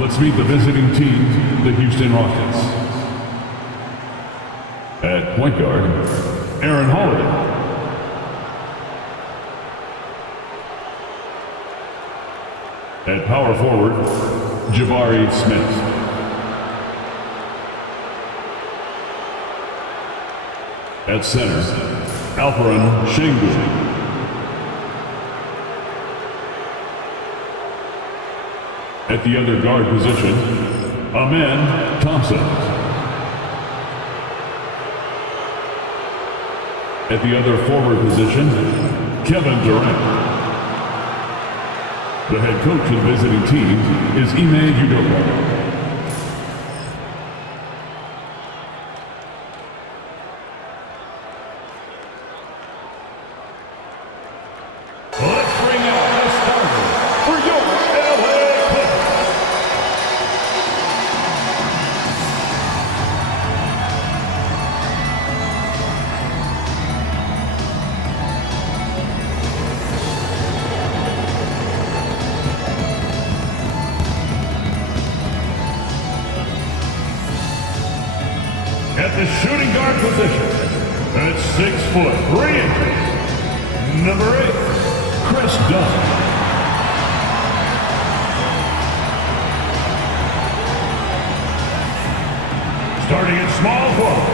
Let's meet the visiting team, the Houston Rockets. At point guard, Aaron Holiday. At power forward, Jabari Smith. At center, Alperen Şengün. At the other guard position, Amen Thompson. At the other forward position, Kevin Durant. The head coach of the visiting team is Ime Udoka. At the shooting guard position, at 6'3", number 8, Chris Dunn. Starting at small forward,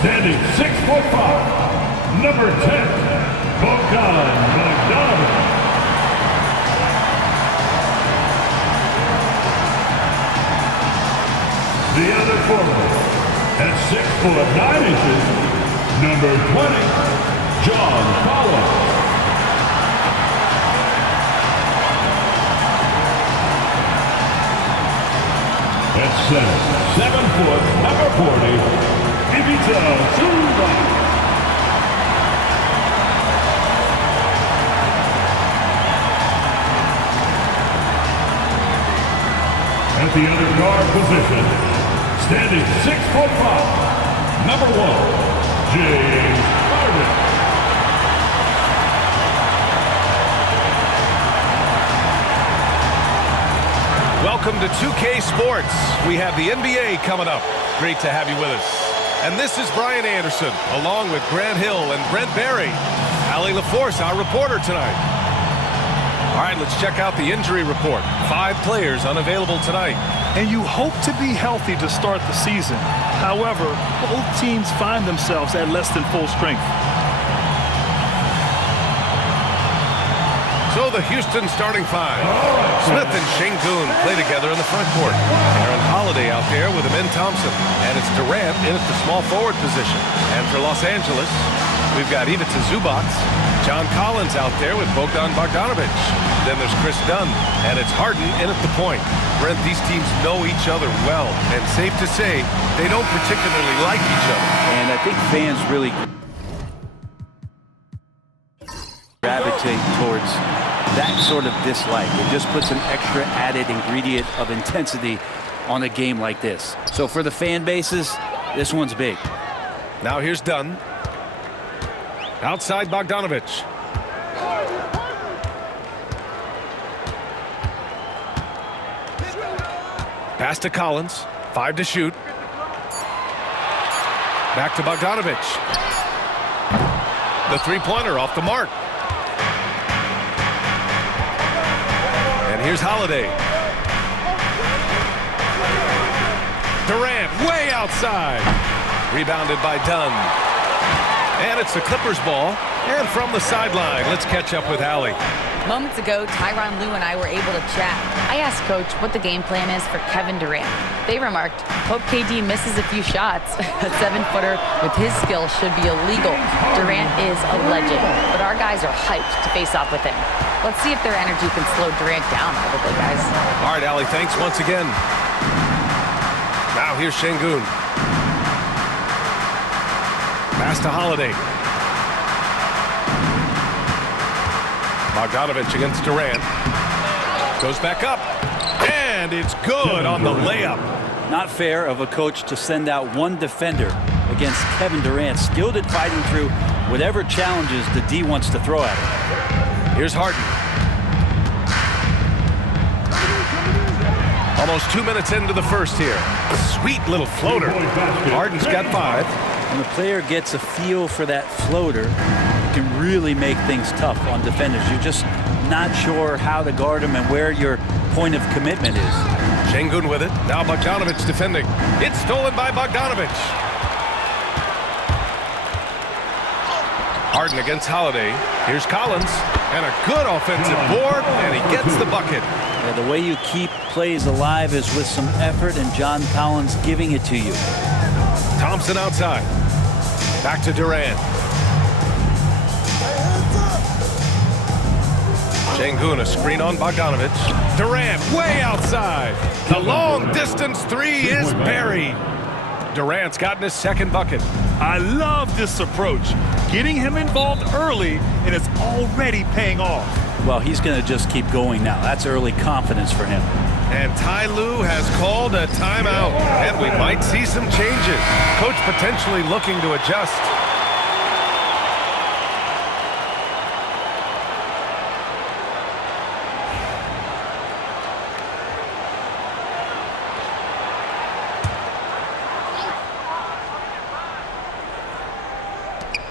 standing 6'5", number 10, Bogdan Bogdanović. The other forward, at 6'9", number 20, John Collins. At center, 7 foot, number 40, Ivica Zubac. At the other guard position, standing 6'5", number 1, James Harden. Welcome to 2K Sports. We have the NBA coming up. Great to have you with us. And this is Brian Anderson, along with Grant Hill and Brent Barry. Allie LaForce, our reporter tonight. All right, let's check out the injury report. 5 players unavailable tonight. And you hope to be healthy to start the season. However, both teams find themselves at less than full strength. So the Houston starting 5. Smith and Şengün play together in the front court. Aaron Holiday out there with Amen Thompson. And it's Durant in at the small forward position. And for Los Angeles, we've got Ivica Zubac. John Collins out there with Bogdan Bogdanović. Then there's Chris Dunn. And it's Harden in at the point. Brent, these teams know each other well. And safe to say, they don't particularly like each other. And I think fans really gravitate towards that sort of dislike. It just puts an extra added ingredient of intensity on a game like this. So for the fan bases, this one's big. Now here's Dunn. Outside Bogdanović. Pass to Collins. 5 to shoot. Back to Bogdanović. The three-pointer off the mark. And here's Holiday. Durant way outside. Rebounded by Dunn. And it's the Clippers ball. And from the sideline, let's catch up with Allie. Moments ago, Tyronn Lue and I were able to chat. I asked Coach what the game plan is for Kevin Durant. They remarked, hope KD misses a few shots. A 7-footer with his skill should be illegal. Durant is a legend, but our guys are hyped to face off with him. Let's see if their energy can slow Durant down a little bit, guys. All right, Allie, thanks once again. Now here's Şengün. Pass to Holiday. Bogdanović against Durant. Goes back up. And it's good on the layup. Not fair of a coach to send out one defender against Kevin Durant, skilled at fighting through whatever challenges the D wants to throw at him. Here's Harden. Almost 2 minutes into the first here. Sweet little floater. Harden's got 5. When the player gets a feel for that floater, it can really make things tough on defenders. You're just not sure how to guard him and where your point of commitment is. Şengün with it. Now Bogdanović defending. It's stolen by Bogdanović. Harden against Holiday. Here's Collins. And a good offensive board, and he gets the bucket. Yeah, the way you keep plays alive is with some effort, and John Collins giving it to you. Thompson outside. Back to Durant. Şengün, a screen on Bogdanović. Durant way outside. The long distance three is buried. Durant's gotten his second bucket. I love this approach. Getting him involved early, and it's already paying off. Well, he's going to just keep going now. That's early confidence for him. And Ty Lue has called a timeout, and we might see some changes. Coach potentially looking to adjust.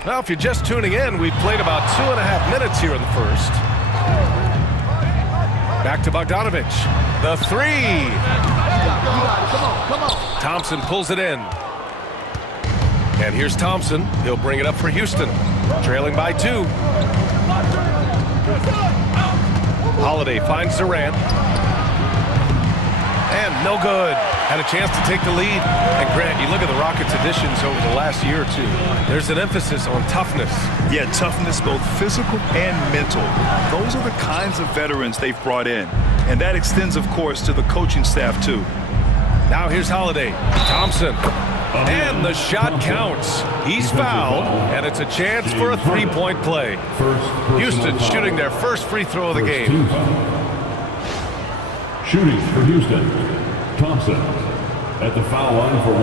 Well, if you're just tuning in, we've played about 2.5 minutes here in the first. Back to Bogdanović. The three. Thompson pulls it in. And here's Thompson. He'll bring it up for Houston. Trailing by 2. Holiday finds Durant. And no good. Had a chance to take the lead. And Grant, you look at the Rockets' additions over the last year or two. There's an emphasis on toughness. Yeah, toughness, both physical and mental. Those are the kinds of veterans they've brought in. And that extends, of course, to the coaching staff, too. Now here's Holiday. Thompson. And the shot counts. He's fouled, and it's a chance for a three-point play. Houston shooting their first free throw of the game. Shooting for Houston, Thompson at the foul line for 1.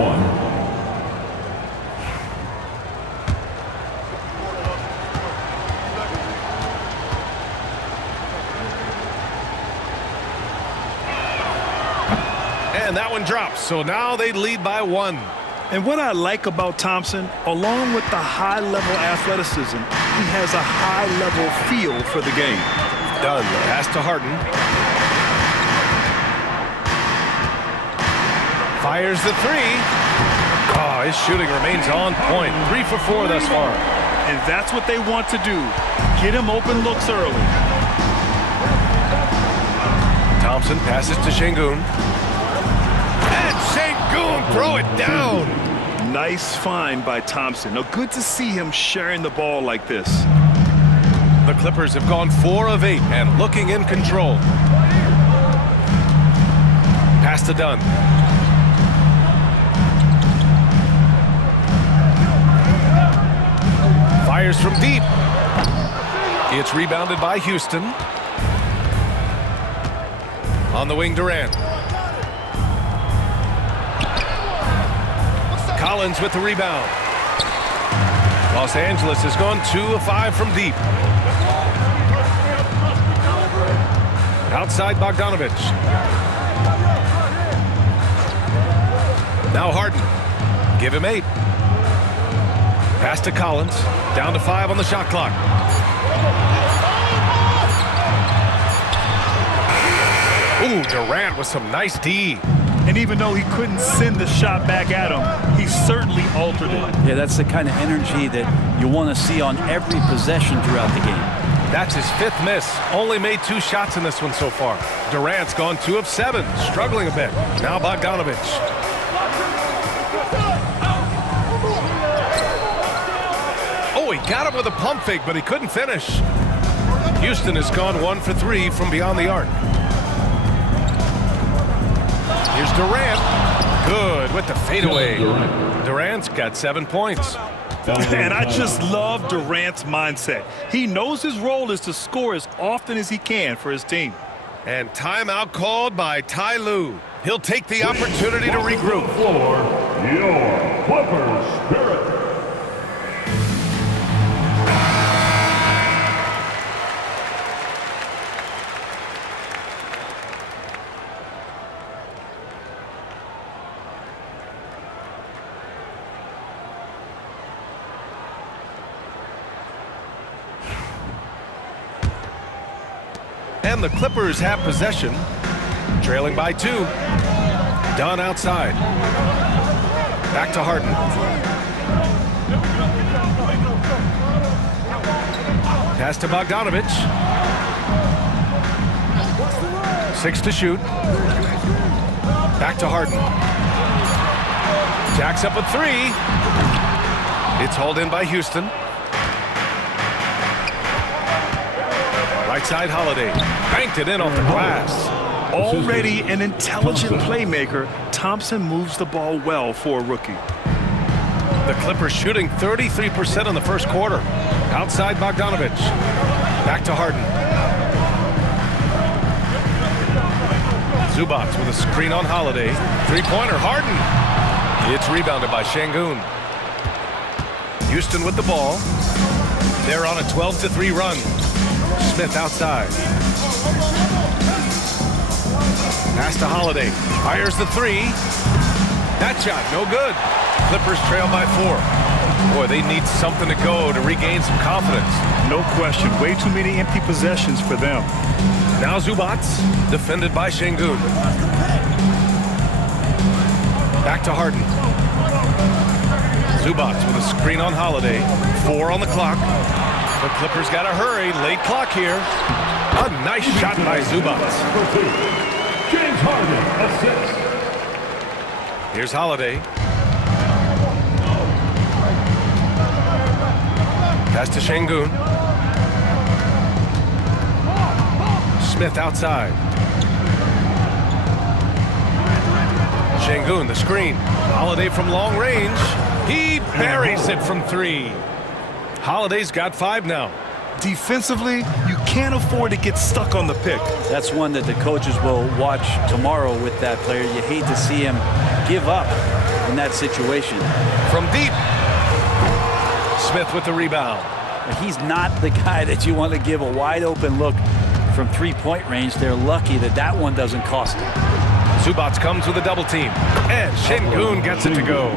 And that one drops, so now they lead by 1. And what I like about Thompson, along with the high-level athleticism, he has a high-level feel for the game. Done. Pass to Harden. Fires the three. Oh, his shooting remains on point. 3 for 4 thus far. And that's what they want to do. Get him open looks early. Thompson passes to Şengün. And Şengün throw it down. Nice find by Thompson. Now, good to see him sharing the ball like this. The Clippers have gone 4 of 8 and looking in control. Pass to Dunn. Fires from deep. It's rebounded by Houston. On the wing, Durant. Collins with the rebound. Los Angeles has gone 2 of 5 from deep. Outside Bogdanović. Now Harden. Give him 8. Pass to Collins. Down to 5 on the shot clock. Ooh, Durant with some nice D. And even though he couldn't send the shot back at him, he certainly altered it. Yeah, that's the kind of energy that you want to see on every possession throughout the game. That's his 5th miss. Only made 2 shots in this one so far. Durant's gone 2 of 7, struggling a bit. Now Bogdanović. Oh, he got it with a pump fake, but he couldn't finish. Houston has gone 1 for 3 from beyond the arc. Here's Durant. Good with the fadeaway. Durant's got 7 points. And I just love Durant's mindset. He knows his role is to score as often as he can for his team. And timeout called by Ty Lue. He'll take the opportunity to regroup. For your Clippers Spirit. And the Clippers have possession, trailing by 2. Dunn outside. Back to Harden. Pass to Bogdanovic. 6 to shoot. Back to Harden. Jacks up a 3. It's hauled in by Houston. Right side Holiday. Banked it in off the glass. Already an intelligent playmaker, Thompson moves the ball well for a rookie. The Clippers shooting 33% in the first quarter. Outside Bogdanovic. Back to Harden. Zubac with a screen on Holiday. Three-pointer, Harden. It's rebounded by Şengün. Houston with the ball. They're on a 12-3 run. Smith outside. Pass to Holiday. Fires the 3. That shot, no good. Clippers trail by 4. Boy, they need something to go to regain some confidence. No question. Way too many empty possessions for them. Now Zubac, defended by Şengün. Back to Harden. Zubac with a screen on Holiday. 4 on the clock. The Clippers got to hurry. Late clock here. A nice shot by Zubac. James Harden assists. Here's Holiday. Pass to Şengün. Smith outside. Şengün, the screen. Holiday from long range. He buries it from 3. Holiday's got 5 now. Defensively, you can't afford to get stuck on the pick. That's one that the coaches will watch tomorrow with that player. You hate to see him give up in that situation. From deep. Smith with the rebound. He's not the guy that you want to give a wide open look from three-point range. They're lucky that that one doesn't cost him. Zubac comes with a double team. And Şengün gets it to go.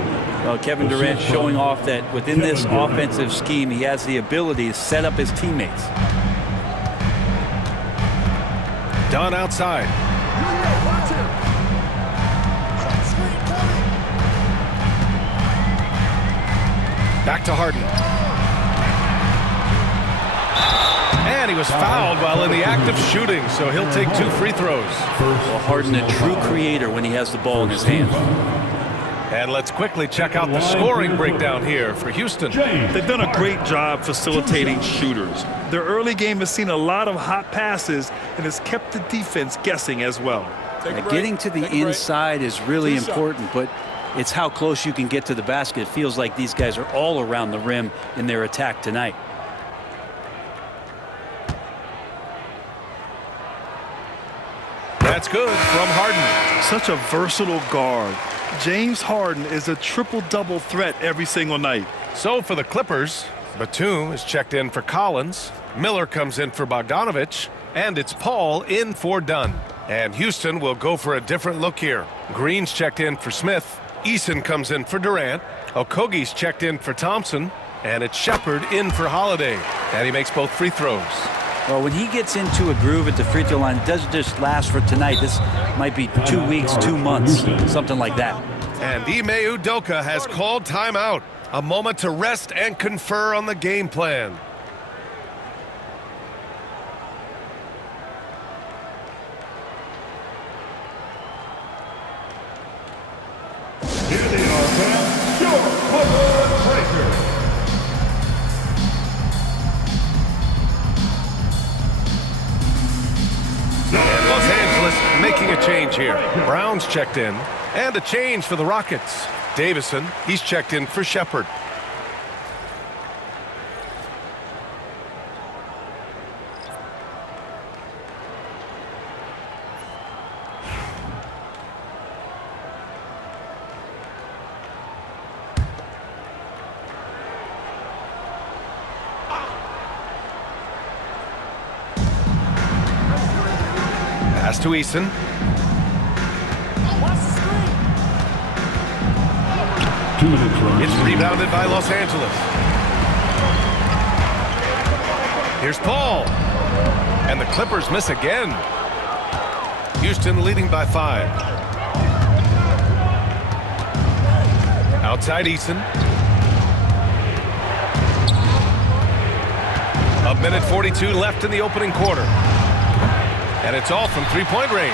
Well, Kevin Durant showing off that within this offensive scheme, he has the ability to set up his teammates. Dunn outside. Back to Harden. And he was fouled while in the act of shooting, so he'll take 2 free throws. Well, Harden, a true creator when he has the ball in his hands. And let's quickly check out the scoring breakdown here for Houston. They've done a great job facilitating shooters. Their early game has seen a lot of hot passes and has kept the defense guessing as well. Getting to the inside is really important, but it's how close you can get to the basket. It feels like these guys are all around the rim in their attack tonight. That's good from Harden. Such a versatile guard. James Harden is a triple-double threat every single night. So for the Clippers, Batum is checked in for Collins. Miller comes in for Bogdanovic. And it's Paul in for Dunn. And Houston will go for a different look here. Green's checked in for Smith. Eason comes in for Durant. Okogie's checked in for Thompson. And it's Shepherd in for Holiday. And he makes both free throws. Well, when he gets into a groove at the free throw line, it doesn't just last for tonight. This might be 2 weeks, 2 months, something like that. And Ime Udoka has called timeout. A moment to rest and confer on the game plan. Here they are, fans. Your cover breaker. And Los Angeles making a change here. Brown's checked in. And a change for the Rockets. Davison, he's checked in for Shepherd. Pass to Eason. It's rebounded by Los Angeles. Here's Paul. And the Clippers miss again. Houston leading by 5. Outside Eason. A minute 42 left in the opening quarter. And it's all from three-point range.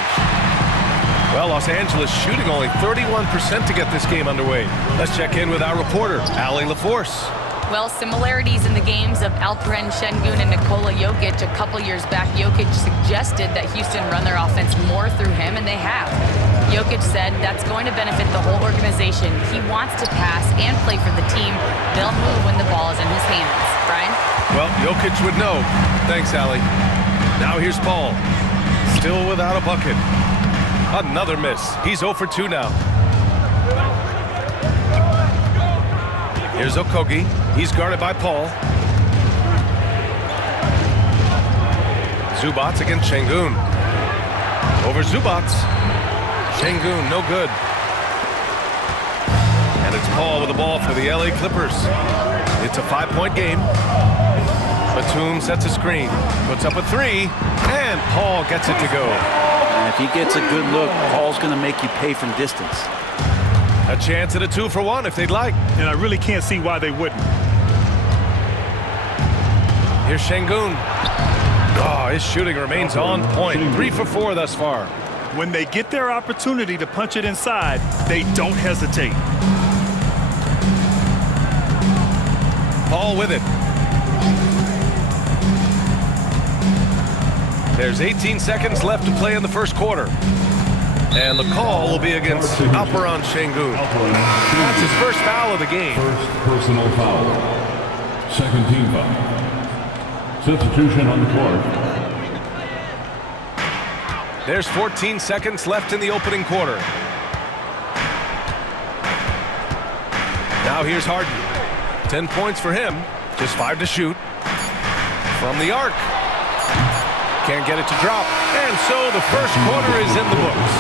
Well, Los Angeles shooting only 31% to get this game underway. Let's check in with our reporter, Allie LaForce. Well, similarities in the games of Alperen Şengün and Nikola Jokic. A couple years back, Jokic suggested that Houston run their offense more through him, and they have. Jokic said that's going to benefit the whole organization. He wants to pass and play for the team. They'll move when the ball is in his hands. Brian? Well, Jokic would know. Thanks, Allie. Now here's Paul. Still without a bucket. Another miss. He's 0 for 2 now. Here's Okogie. He's guarded by Paul. Zubac against Şengün. Over Zubac. Şengün, no good. And it's Paul with the ball for the LA Clippers. It's a 5-point game. Batum sets a screen. Puts up a 3. And Paul gets it to go. And if he gets a good look, Paul's going to make you pay from distance. A chance at a 2-for-1 if they'd like. And I really can't see why they wouldn't. Here's Şengün. Oh, his shooting remains on point. 3 for 4 thus far. When they get their opportunity to punch it inside, they don't hesitate. Paul with it. There's 18 seconds left to play in the first quarter. And the call will be against Alperen Şengün. That's his first foul of the game. First personal foul. Second team foul. Substitution on the court. There's 14 seconds left in the opening quarter. Now here's Harden. 10 points for him. Just 5 to shoot. From the arc. Can't get it to drop. And so the first quarter is in the books.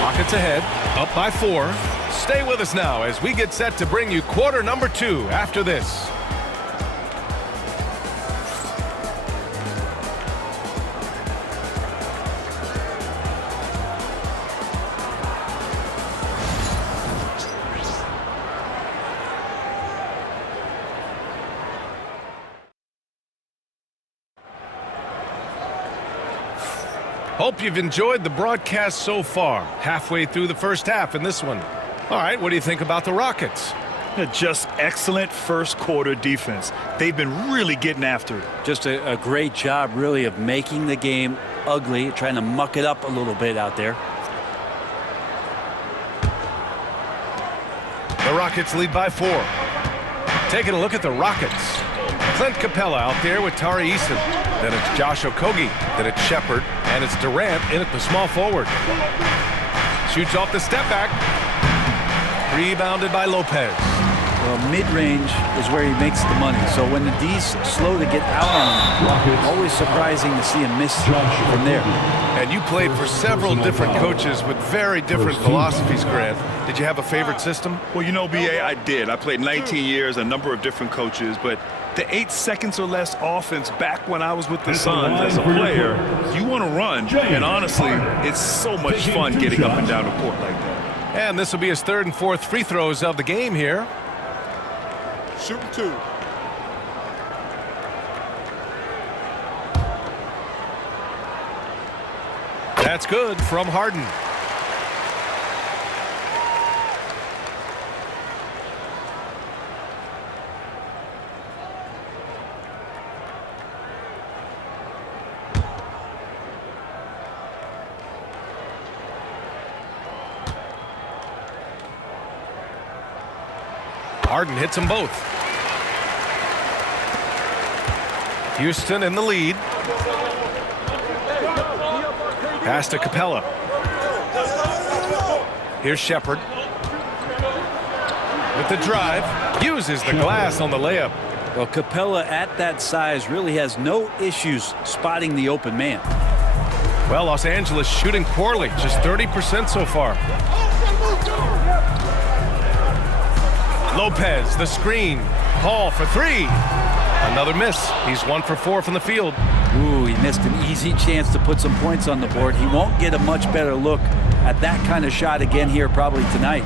Rockets ahead, up by 4. Stay with us now as we get set to bring you quarter number 2 after this. Hope you've enjoyed the broadcast so far. Halfway through the first half in this one. All right, what do you think about the Rockets? Just excellent first quarter defense. They've been really getting after it. Just a great job, really, of making the game ugly, trying to muck it up a little bit out there. The Rockets lead by 4. Taking a look at the Rockets. Clint Capella out there with Tari Eason. Then it's Josh Okogie. Then it's Shepherd. And it's Durant in at the small forward. Shoots off the step back. Rebounded by Lopez. Well, mid-range is where he makes the money. So when the D's slow to get out on him, always surprising to see him miss from there. And you played for several different coaches with very different philosophies, Grant. Did you have a favorite system? Well, you know, B.A., I did. I played 19 years, a number of different coaches, but the 8 seconds or less offense back when I was with the Suns as a player, you want to run. And honestly, it's so much fun getting up and down the court like that. And this will be his 3rd and 4th free throws of the game here. Shooting 2. That's good from Harden. Harden hits them both. Houston in the lead. Pass to Capella. Here's Shepherd. With the drive, uses the glass on the layup. Well, Capella at that size really has no issues spotting the open man. Well, Los Angeles shooting poorly, just 30% so far. Lopez, the screen. Paul for 3. Another miss. He's 1 for 4 from the field. Ooh, he missed an easy chance to put some points on the board. He won't get a much better look at that kind of shot again here probably tonight.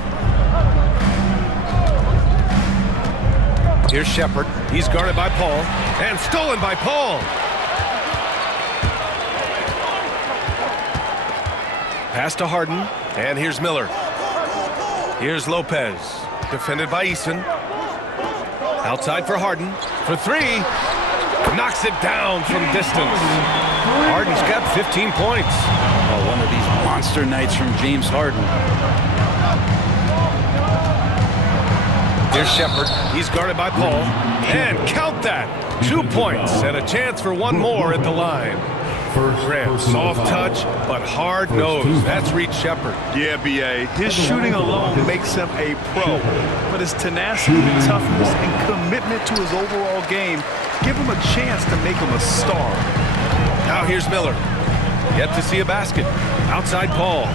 Here's Shepard. He's guarded by Paul. And stolen by Paul. Pass to Harden. And here's Miller. Here's Lopez. Defended by Eason. Outside for Harden. For 3. Knocks it down from distance. Harden's got 15 points. Oh, one of these monster nights from James Harden. Here's Shepard. He's guarded by Paul. And count that. 2 points and a chance for one more at the line. Graham, soft touch, but hard-nosed. That's Reed Shepard. Yeah, B.A. His shooting alone makes him a pro. But his tenacity, toughness, and commitment to his overall game give him a chance to make him a star. Now here's Miller. Yet to see a basket. Outside Paul.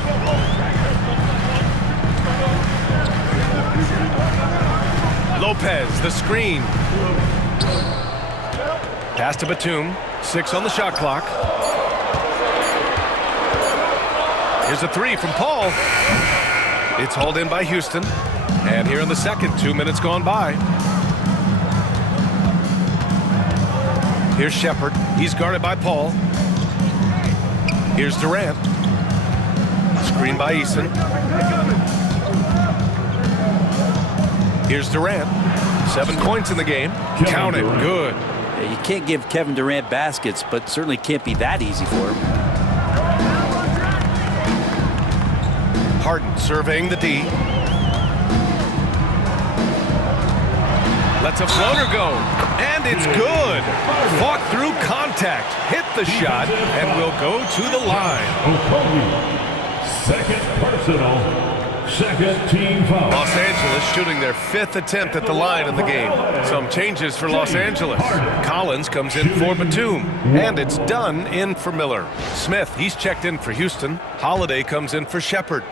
Lopez, the screen. Pass to Batum. 6 on the shot clock. Here's a 3 from Paul. It's hauled in by Houston. And here in the second, 2 minutes gone by. Here's Shepard. He's guarded by Paul. Here's Durant. Screen by Eason. Here's Durant. 7 points in the game. Count it. Good. Yeah, you can't give Kevin Durant baskets, but certainly can't be that easy for him. Harden surveying the D. Lets a floater go. And it's good. Fought through contact. Hit the shot and will go to the line. Second personal. Second team foul. Los Angeles shooting their 5th attempt at the line in the game. Some changes for Los Angeles. Collins comes in for Batum. And it's done in for Miller. Smith, he's checked in for Houston. Holiday comes in for Shepard.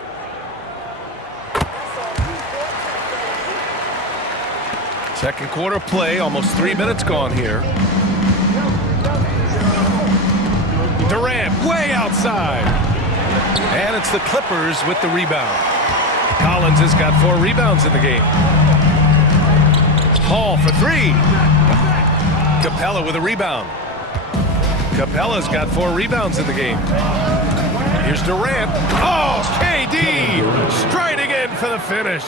Second quarter play, almost 3 minutes gone here. Durant way outside. And it's the Clippers with the rebound. Collins has got 4 rebounds in the game. Hall for 3. Capella with a rebound. Capella's got 4 rebounds in the game. Here's Durant. Oh, KD striding in for the finish.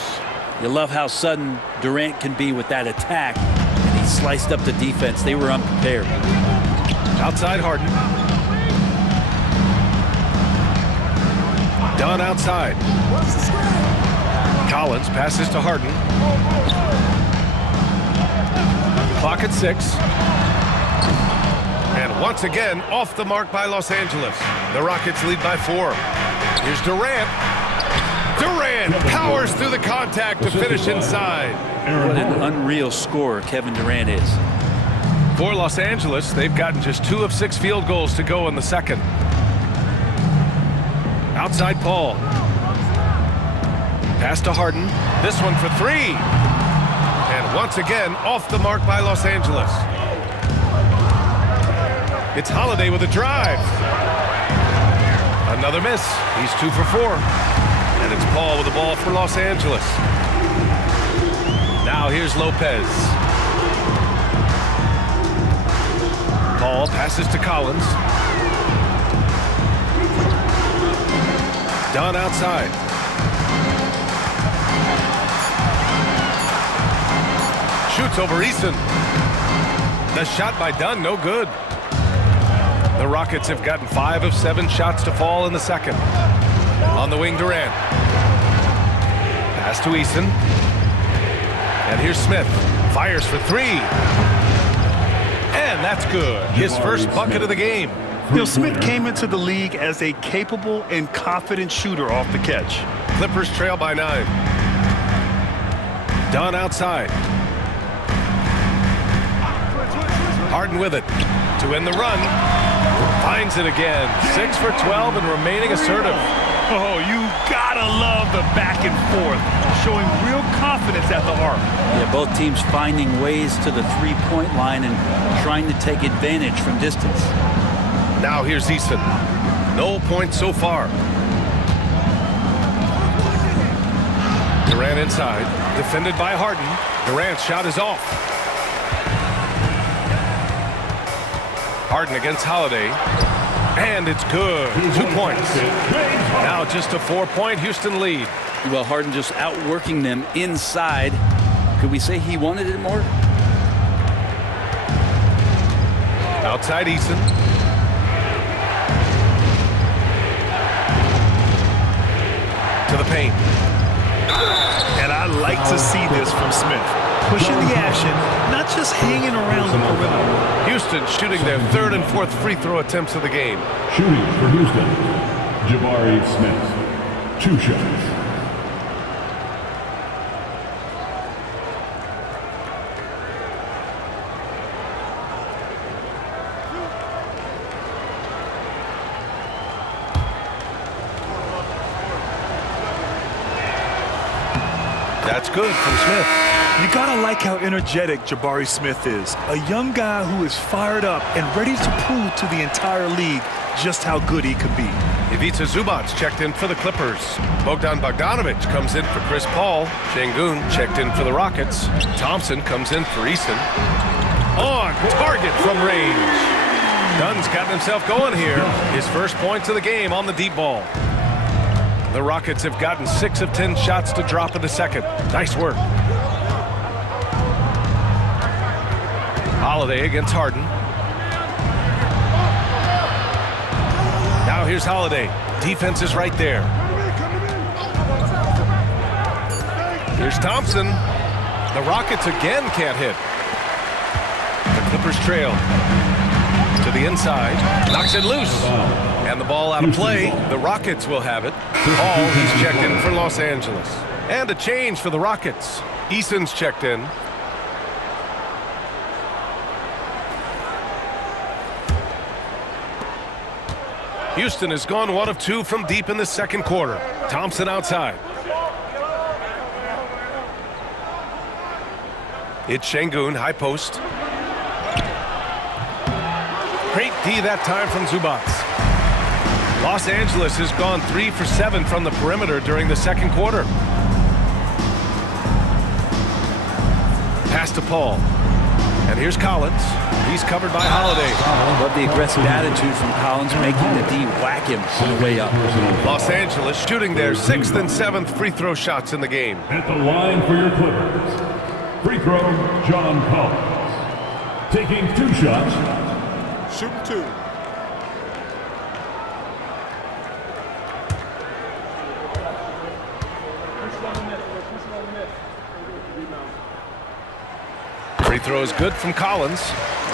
You love how sudden Durant can be with that attack. And he sliced up the defense. They were unprepared. Outside Harden. Dunn outside. Collins passes to Harden. Clock at 6. And once again, off the mark by Los Angeles. The Rockets lead by 4. Here's Durant. Durant powers through the contact to finish inside. What an unreal scorer Kevin Durant is. For Los Angeles, they've gotten just 2 of 6 field goals to go in the second. Outside Paul. Pass to Harden. This one for 3. And once again, off the mark by Los Angeles. It's Holiday with a drive. Another miss. He's 2 for 4. And it's Paul with the ball for Los Angeles. Now here's Lopez. Paul passes to Collins. Dunn outside. Shoots over Eason. The shot by Dunn, no good. The Rockets have gotten 5 of 7 shots to fall in the second. On the wing, Durant. Pass to Eason. And here's Smith. Fires for 3. And that's good. His first bucket of the game. Smith came into the league as a capable and confident shooter off the catch. Clippers trail by 9. Dunn outside. Harden with it. To end the run. Finds it again. 6 for 12 and remaining assertive. Oh, you gotta love the back and forth, showing real confidence at the arc. Yeah, both teams finding ways to the three-point line and trying to take advantage from distance. Now here's Eason. No points so far. Durant inside, defended by Harden. Durant's shot is off. Harden against Holiday. And it's good. 2 points. Now just a 4-point Houston lead. Well, Harden just outworking them inside. Could we say he wanted it more? Outside Eason. To the paint. And I like to see this from Smith. Pushing the action, not just hanging around the perimeter. Houston shooting their third and fourth free throw attempts of the game. Shooting for Houston, Jabari Smith. 2 shots. That's good from Smith. You gotta like how energetic Jabari Smith is. A young guy who is fired up and ready to prove to the entire league just how good he could be. Ivica Zubac checked in for the Clippers. Bogdan Bogdanovic comes in for Chris Paul. Şengün checked in for the Rockets. Thompson comes in for Eason. On target from range. Dunn's gotten himself going here. His first points of the game on the deep ball. The Rockets have gotten 6 of 10 shots to drop in the second. Nice work. Holiday against Harden. Now here's Holiday. Defense is right there. Here's Thompson. The Rockets again can't hit. The Clippers trail. To the inside. Knocks it loose. And the ball out of play. The Rockets will have it. Paul, he's checked in for Los Angeles. And a change for the Rockets. Eason's checked in. Houston has gone 1 of 2 from deep in the second quarter. Thompson outside. It's Şengün, high post. Great D that time from Zubac. Los Angeles has gone 3 for 7 from the perimeter during the second quarter. Pass to Paul. And here's Collins. He's covered by Holiday. Love the aggressive attitude from Collins, making the D whack him on the way up. Los Angeles shooting their 6th and 7th free throw shots in the game. At the line for your Clippers, free throw, John Collins. Taking 2 shots. Shooting 2. Free throw is good from Collins.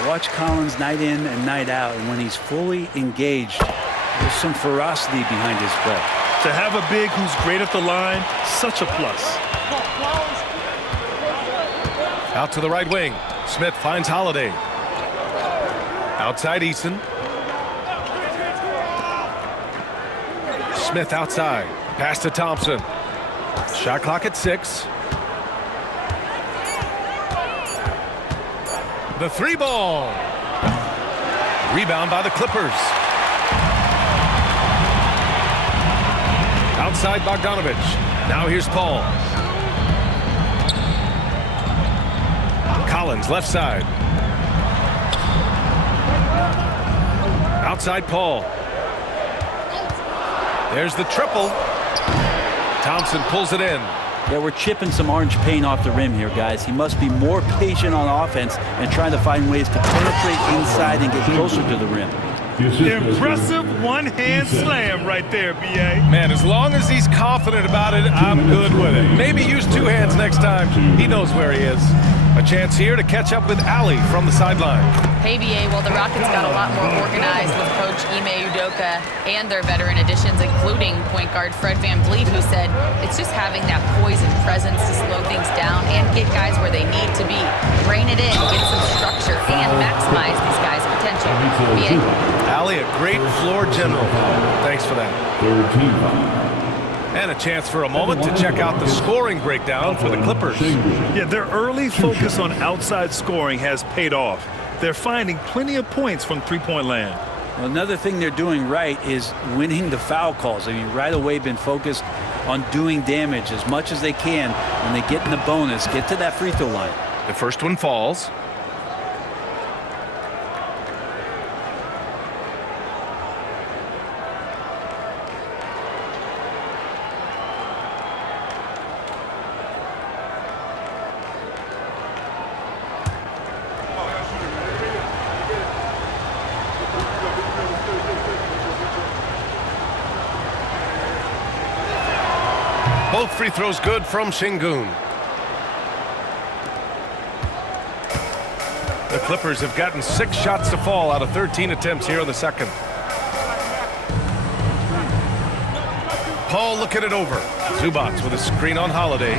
Watch Collins night in and night out, and when he's fully engaged, there's some ferocity behind his play. To have a big who's great at the line, such a plus. Out to the right wing. Smith finds Holiday. Outside Eason. Smith outside. Pass to Thompson. Shot clock at 6. The 3 ball. Rebound by the Clippers. Outside Bogdanovic. Now here's Paul. Collins left side. Outside Paul. There's the triple. Thompson pulls it in. Yeah, we're chipping some orange paint off the rim here, guys. He must be more patient on offense and trying to find ways to penetrate inside and get closer to the rim. Impressive one-hand slam right there, B.A. Man, as long as he's confident about it, I'm good with it. Maybe use 2 hands next time. He knows where he is. A chance here to catch up with Ali from the sideline. Hey, BA, well, the Rockets got a lot more organized with Coach Ime Udoka and their veteran additions, including point guard Fred VanVleet, who said it's just having that poise and presence to slow things down and get guys where they need to be. Rein it in, get some structure, and maximize these guys' potential. BA? Allie, a great floor general. Thanks for that. Third team foul. And a chance for a moment to check out the scoring breakdown for the Clippers. Yeah, their early focus on outside scoring has paid off. They're finding plenty of points from three-point land. Well, another thing they're doing right is winning the foul calls. I mean, right away been focused on doing damage as much as they can when they get in the bonus, get to that free throw line. The first one falls. Both free throws good from Şengün. The Clippers have gotten 6 shots to fall out of 13 attempts here in the second. Paul looking it over. Zubac with a screen on Holiday.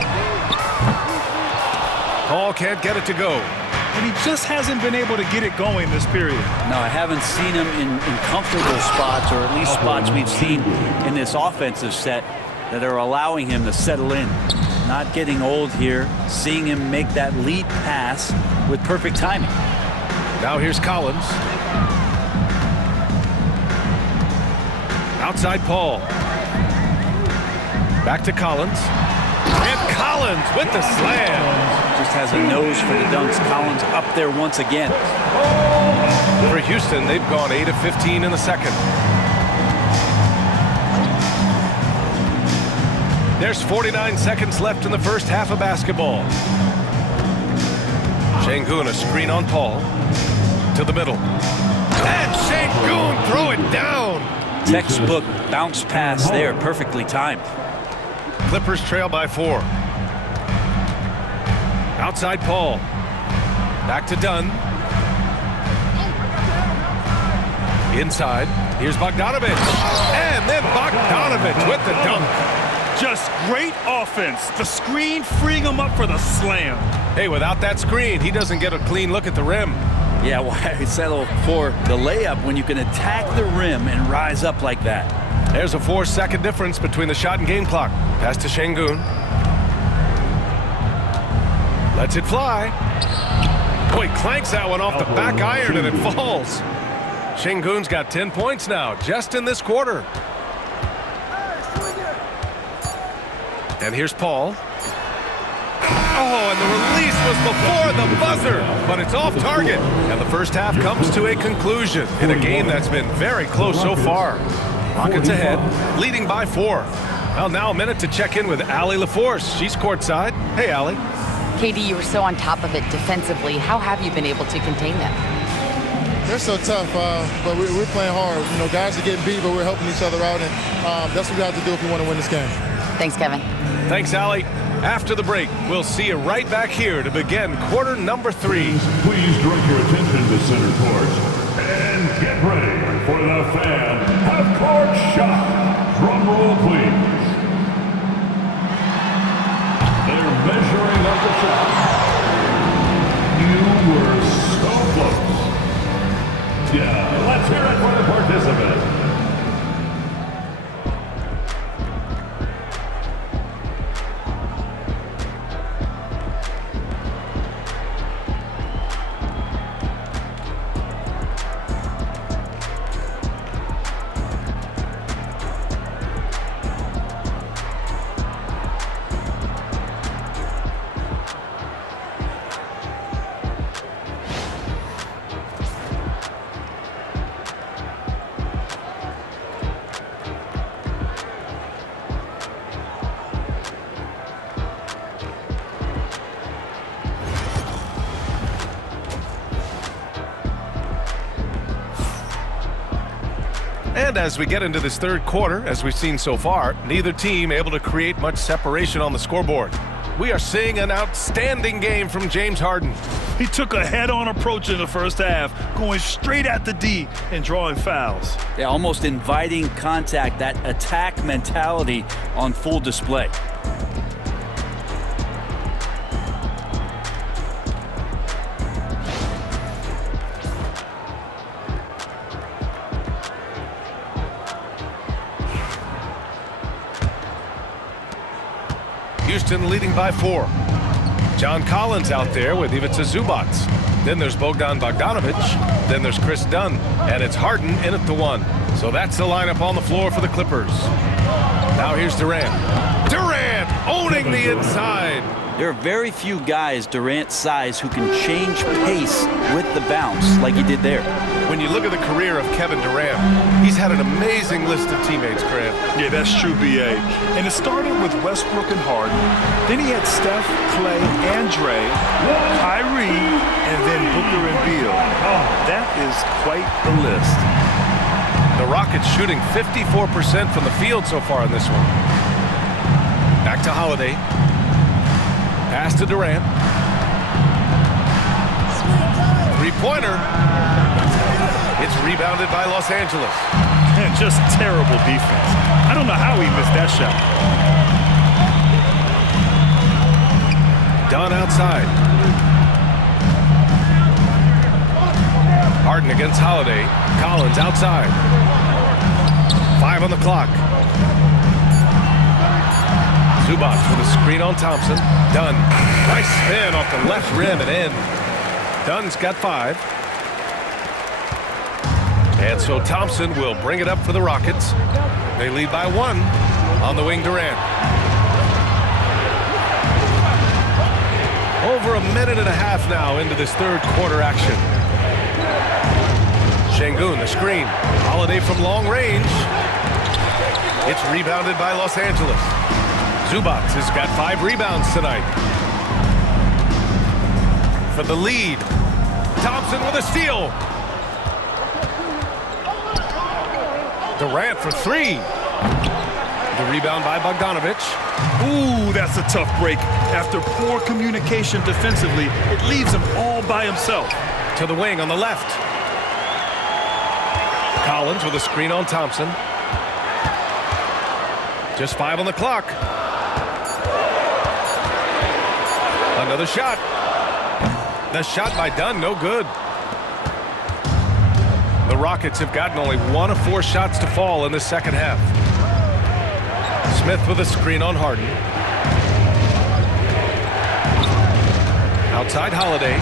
Paul can't get it to go. And he just hasn't been able to get it going this period. No, I haven't seen him in comfortable spots, or at least spots we've seen in this offensive set that are allowing him to settle in. Not getting old here, seeing him make that lead pass with perfect timing. Now here's Collins. Outside Paul. Back to Collins. And Collins with the slam. Just has a nose for the dunks. Collins up there once again. For Houston, they've gone 8 of 15 in the second. There's 49 seconds left in the first half of basketball. Şengün, a screen on Paul. To the middle. And Şengün throw it down. Textbook bounce pass there, perfectly timed. Clippers trail by 4. Outside Paul. Back to Dunn. Inside. Here's Bogdanović. And then Bogdanović with the dunk. Just great offense. The screen freeing him up for the slam. Hey, without that screen, he doesn't get a clean look at the rim. Yeah, why settle for the layup when you can attack the rim and rise up like that? There's a 4-second difference between the shot and game clock. Pass to Şengün. Lets it fly. Oh, he clanks that one off the back iron and it falls. Şengün's got 10 points now, just in this quarter. And here's Paul. Oh, and the release was before the buzzer, but it's off target. And the first half comes to a conclusion in a game that's been very close so far. Rockets ahead, leading by 4. Well, now a minute to check in with Allie LaForce. She's courtside. Hey, Allie. KD, you were so on top of it defensively. How have you been able to contain them? They're so tough, but we're playing hard. You know, guys are getting beat, but we're helping each other out, and that's what we have to do if we want to win this game. Thanks, Kevin. Thanks, Allie. After the break, we'll see you right back here to begin quarter number 3. Please direct your attention to center court and get ready for the fan half-court shot. Drum roll, please. They're measuring up the shot. You were so close. Yeah, let's hear it for the participants. And as we get into this third quarter, as we've seen so far, neither team able to create much separation on the scoreboard. We are seeing an outstanding game from James Harden. He took a head-on approach in the first half, going straight at the D and drawing fouls. Yeah, almost inviting contact, that attack mentality on full display. Houston leading by 4. John Collins out there with Ivica Zubac. Then there's Bogdan Bogdanovic. Then there's Chris Dunn. And it's Harden in at the 1. So that's the lineup on the floor for the Clippers. Now here's Durant. Durant owning the inside. There are very few guys Durant's size who can change pace with the bounce like he did there. When you look at the career of Kevin Durant, he's had an amazing list of teammates, Grant. Yeah, that's true, B.A. And it started with Westbrook and Harden. Then he had Steph, Clay, Andre, Kyrie, and then Booker and Beal. That is quite the list. The Rockets shooting 54% from the field so far in this one. Back to Holiday. Pass to Durant. Three-pointer. It's rebounded by Los Angeles. And just terrible defense. I don't know how he missed that shot. Dunn outside. Harden against Holiday. Collins outside. 5 on the clock. Zubac with a screen on Thompson. Dunn. Nice spin off the left rim and in. Dunn's got 5. And so Thompson will bring it up for the Rockets. They lead by 1 on the wing. Durant. Over a minute and a half now into this third quarter action. Şengün, the screen. Holiday from long range. It's rebounded by Los Angeles. Zubac has got 5 rebounds tonight. For the lead. Thompson with a steal. Durant for 3. The rebound by Bogdanovic. Ooh, that's a tough break. After poor communication defensively, it leaves him all by himself. To the wing on the left. Collins with a screen on Thompson. Just 5 on the clock. Another shot. The shot by Dunn, no good. The Rockets have gotten only 1 of 4 shots to fall in the second half. Smith with a screen on Harden. Outside Holiday.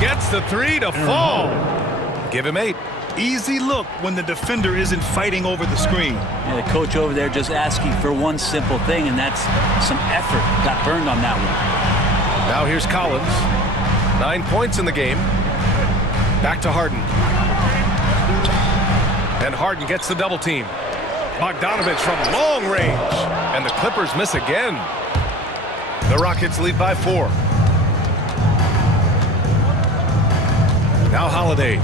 Gets the 3 to fall. Give him 8. Easy look when the defender isn't fighting over the screen. Yeah, the coach over there just asking for one simple thing, and that's some effort. Got burned on that one. Now here's Collins. 9 points in the game. Back to Harden. And Harden gets the double team. Bogdanovic from long range. And the Clippers miss again. The Rockets lead by 4. Now Holiday.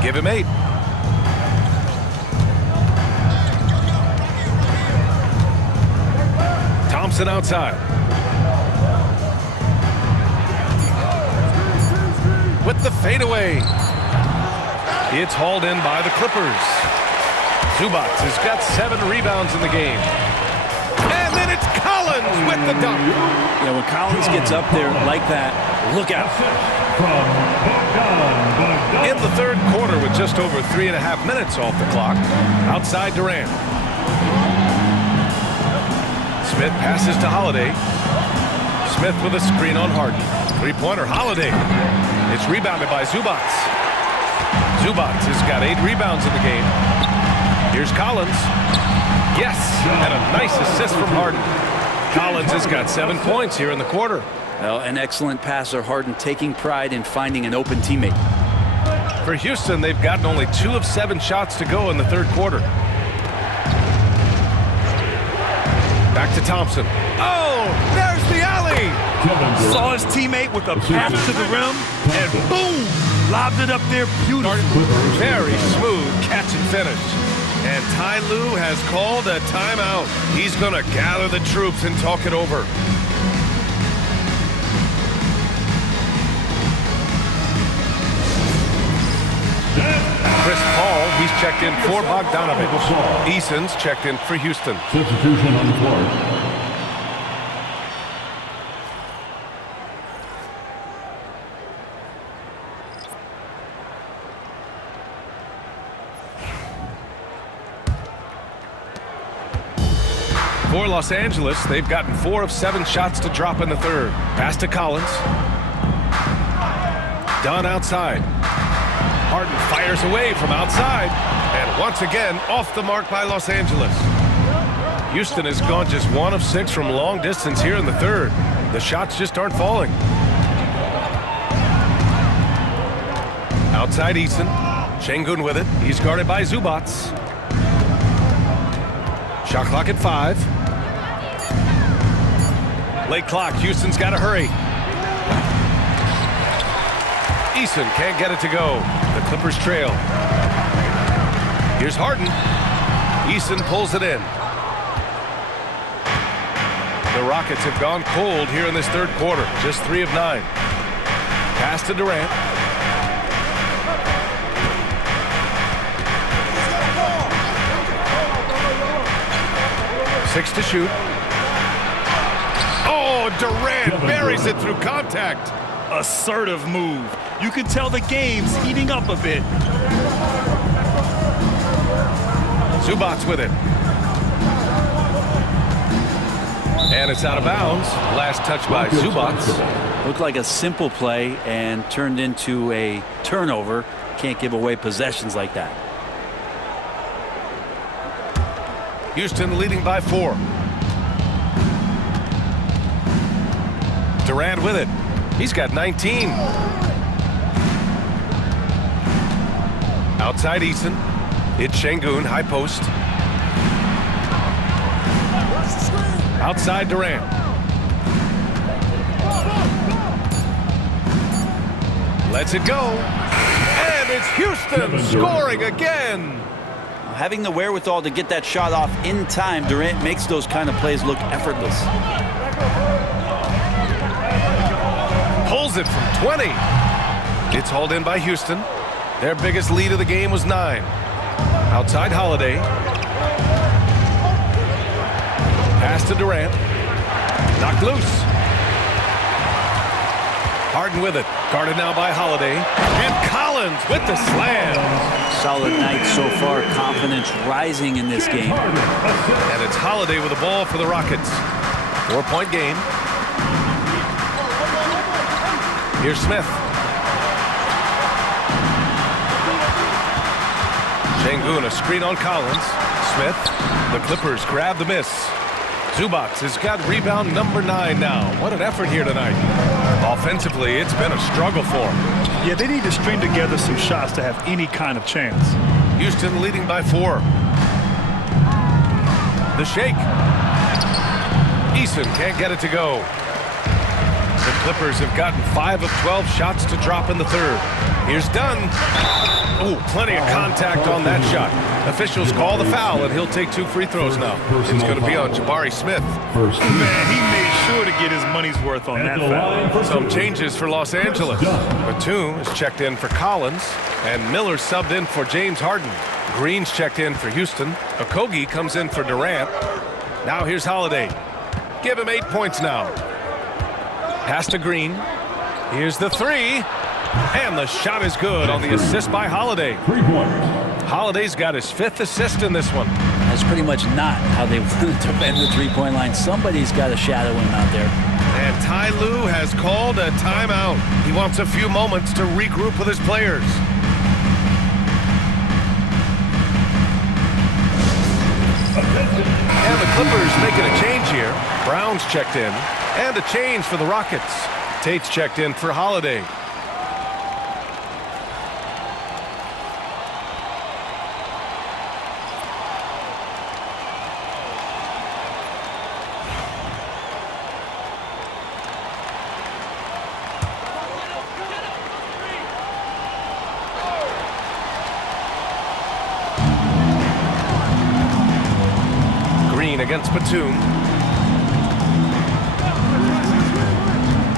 Give him 8. Thompson outside. With the fadeaway. It's hauled in by the Clippers. Zubac has got 7 rebounds in the game. And then it's Collins with the dunk. Yeah, when Collins gets up there like that, look out. In the third quarter with just over 3.5 minutes off the clock. Outside Durant. Smith passes to Holiday. Smith with a screen on Harden. Three-pointer, Holiday. It's rebounded by Zubac. Zubac has got 8 rebounds in the game. Here's Collins. Yes, and a nice assist from Harden. Collins has got 7 points here in the quarter. Well, an excellent passer, Harden, taking pride in finding an open teammate. For Houston, they've gotten only 2 of 7 shots to go in the third quarter. Back to Thompson. Oh, there's the alley. Saw his teammate with a pass to the rim, and boom, lobbed it up there beautifully. Very smooth catch and finish. And Ty Lue has called a timeout. He's going to gather the troops and talk it over. Chris Paul, he's checked in for Bogdanovic. Eason's checked in for Houston. Substitution on the floor. For Los Angeles, they've gotten 4 of 7 shots to drop in the third. Pass to Collins. Dunn outside. Harden fires away from outside. And once again, off the mark by Los Angeles. Houston has gone just 1 of 6 from long distance here in the third. The shots just aren't falling. Outside Eason. Şengün with it. He's guarded by Zubac. Shot clock at 5. Late clock. Houston's got to hurry. Eason can't get it to go. The Clippers trail. Here's Harden. Eason pulls it in. The Rockets have gone cold here in this third quarter. Just 3 of 9. Pass to Durant. Six to shoot. Oh, Durant buries it through contact. Assertive move. You can tell the game's heating up a bit. Zubac with it. And it's out of bounds. Last touch by Zubac. Looked like a simple play and turned into a turnover. Can't give away possessions like that. Houston leading by 4. Durant with it. He's got 19. Outside Eason. It's Şengün, high post. Outside Durant. Lets it go. And it's Houston scoring again. Having the wherewithal to get that shot off in time, Durant makes those kind of plays look effortless. Pulls it from 20. It's hauled in by Houston. Their biggest lead of the game was 9. Outside Holiday. Pass to Durant. Knocked loose. Harden with it. Guarded now by Holiday. And Collins with the slam. Solid night so far. Confidence rising in this game. And it's Holiday with the ball for the Rockets. 4-point game. Here's Smith. Şengün, a screen on Collins. Smith. The Clippers grab the miss. Zubac has got rebound number 9 now. What an effort here tonight. Offensively, it's been a struggle for them. Yeah, they need to string together some shots to have any kind of chance. Houston leading by 4. The shake. Eason can't get it to go. The Clippers have gotten 5 of 12 shots to drop in the third. Here's Dunn. Oh, plenty of contact on that shot. Officials call the foul, and he'll take 2 free throws now. It's going to be on Jabari Smith. Man, he made sure to get his money's worth on that foul. Some changes for Los Angeles. Batum is checked in for Collins, and Miller subbed in for James Harden. Green's checked in for Houston. Okogie comes in for Durant. Now here's Holiday. Give him 8 points now. Pass to Green. Here's the 3. And the shot is good on the assist by Holiday. 3 points. Holiday's got his 5th assist in this one. That's pretty much not how they want to defend the 3-point line. Somebody's got to shadow him out there. And Ty Lue has called a timeout. He wants a few moments to regroup with his players. And the Clippers making a change here. Brown's checked in. And a change for the Rockets. Tate's checked in for Holiday. Against Batum.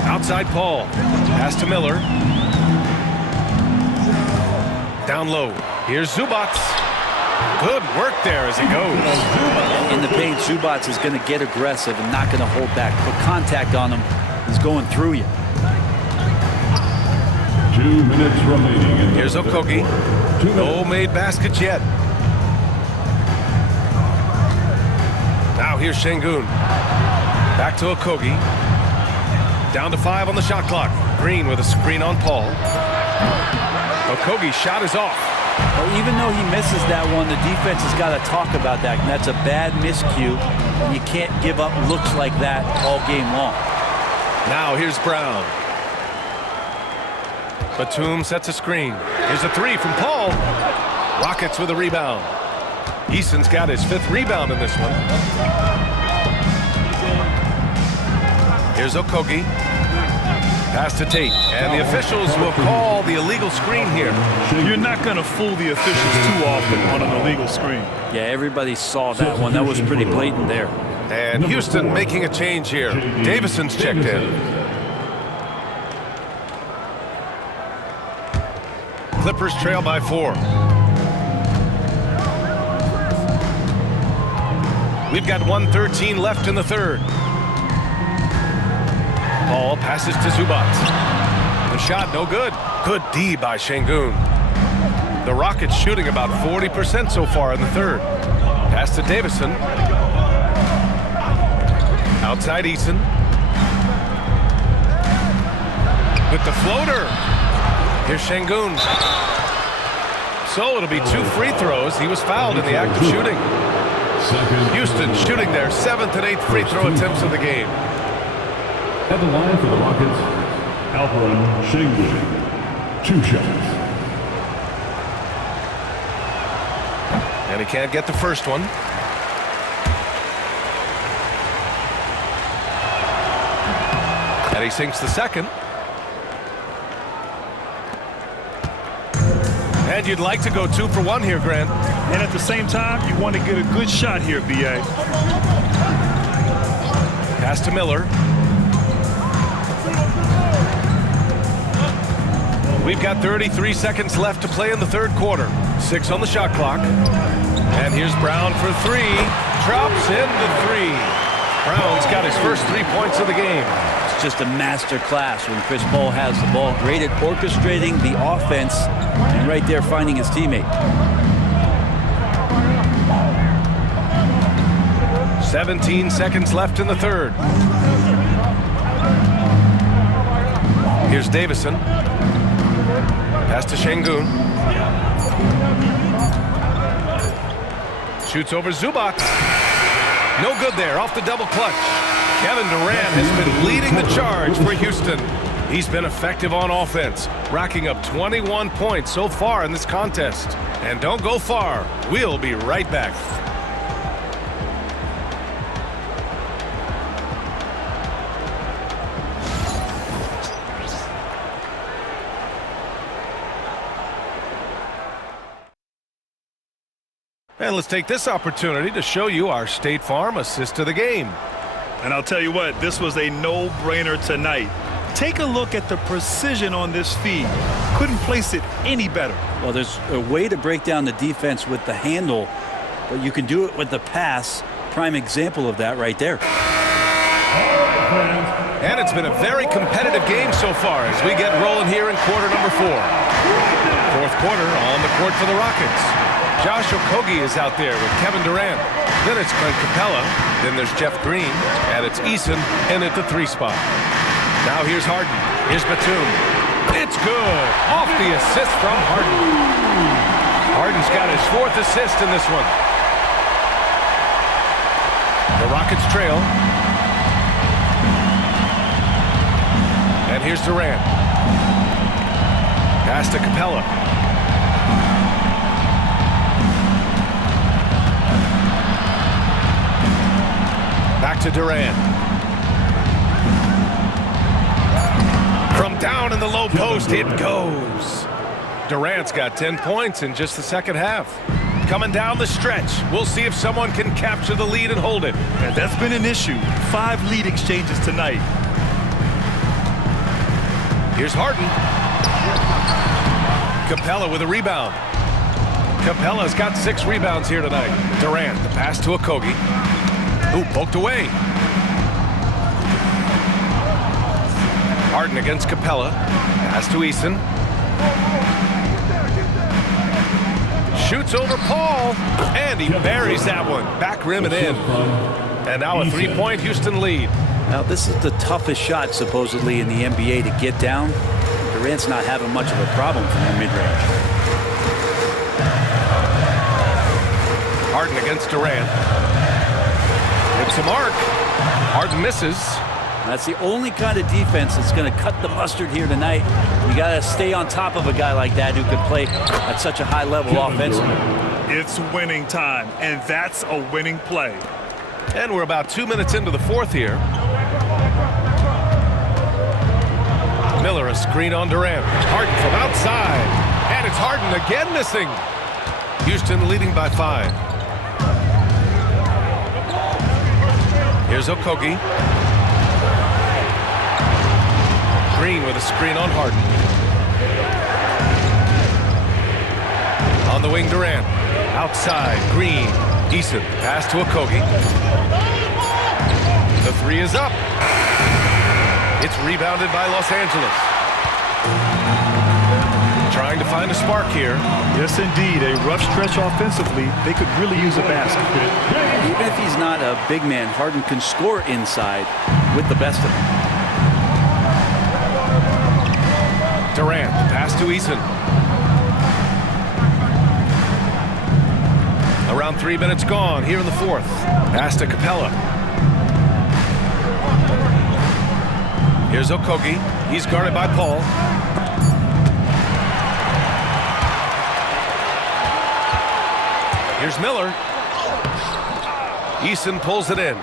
Outside Paul. Pass to Miller. Down low. Here's Zubac. Good work there as he goes. In the paint, Zubac is going to get aggressive and not going to hold back. Put contact on him. He's going through you. 2 minutes remaining. Here's Okogie. No made baskets yet. Now here's Şengün. Back to Okogie. Down to 5 on the shot clock. Green with a screen on Paul. Okogie's shot is off. Well, even though he misses that one, the defense has got to talk about that. And that's a bad miscue. And you can't give up looks like that all game long. Now here's Brown. Batum sets a screen. Here's a 3 from Paul. Rockets with a rebound. Eason's got his 5th rebound in this one. Here's Okogie. Pass to Tate. And the officials will call the illegal screen here. You're not going to fool the officials too often on an illegal screen. Yeah, everybody saw that one. That was pretty blatant there. And Houston making a change here. Davison's checked in. Clippers trail by 4. We've got 1:13 left in the third. Paul passes to Zubac. The shot no good. Good D by Şengün. The Rockets shooting about 40% so far in the third. Pass to Davison. Outside Eason. With the floater. Here's Şengün. So it'll be 2 free throws. He was fouled in the act of shooting. Houston shooting their 7th and 8th free throw attempts of the game. At the line for the Rockets, Alperen Şengün. 2 shots. And he can't get the first one. And he sinks the second. And you'd like to go 2 for 1 here, Grant. And at the same time, you want to get a good shot here, B.A. Pass to Miller. We've got 33 seconds left to play in the third quarter. 6 on the shot clock. And here's Brown for 3. Drops in the 3. Brown's got his first 3 points of the game. It's just a master class when Chris Paul has the ball. Great at orchestrating the offense and right there finding his teammate. 17 seconds left in the third. Here's Davison. Pass to Şengün. Shoots over Zubac. No good there, off the double clutch. Kevin Durant has been leading the charge for Houston. He's been effective on offense, racking up 21 points so far in this contest. And don't go far. We'll be right back. And let's take this opportunity to show you our State Farm assist to the game. And I'll tell you what, this was a no-brainer tonight. Take a look at the precision on this feed. Couldn't place it any better. Well, there's a way to break down the defense with the handle, but you can do it with the pass. Prime example of that right there. And it's been a very competitive game so far as we get rolling here in quarter number 4. Fourth quarter on the court for the Rockets. Josh Okogie is out there with Kevin Durant. Then it's Clint Capella. Then there's Jeff Green. And it's Eason in at the 3 spot. Now here's Harden. Here's Batum. It's good. Off the assist from Harden. Harden's got his 4th assist in this one. The Rockets trail. And here's Durant. Pass to Capella. Back to Durant. From down in the low post, it goes. Durant's got 10 points in just the second half. Coming down the stretch, we'll see if someone can capture the lead and hold it. And that's been an issue. 5 lead exchanges tonight. Here's Harden. Capella with a rebound. Capella's got 6 rebounds here tonight. Durant, the pass to Okogie. Ooh, poked away. Harden against Capella. Pass to Eason. Shoots over Paul. And he buries that one. Back rim and in. And now a three-point Houston lead. Now, this is the toughest shot, supposedly, in the NBA to get down. Durant's not having much of a problem from the mid-range. Harden against Durant. It's a mark. Harden misses. That's the only kind of defense that's going to cut the mustard here tonight. You got to stay on top of a guy like that who can play at such a high level offensively. It's winning time, and that's a winning play. And we're about 2 minutes into the fourth here. Miller, a screen on Durant. Harden from outside. And it's Harden again missing. Houston leading by 5. Here's Okogie. Green with a screen on Harden. On the wing, Durant. Outside, Green. Eason, pass to Okogie. The three is up. It's rebounded by Los Angeles. Trying to find a spark here. Yes, indeed. A rough stretch offensively. They could really use a basket. Even if he's not a big man, Harden can score inside with the best of them. Durant, pass to Eason. Around 3 minutes gone here in the fourth. Pass to Capella. Here's Okogie. He's guarded by Paul. Here's Miller. Eason pulls it in.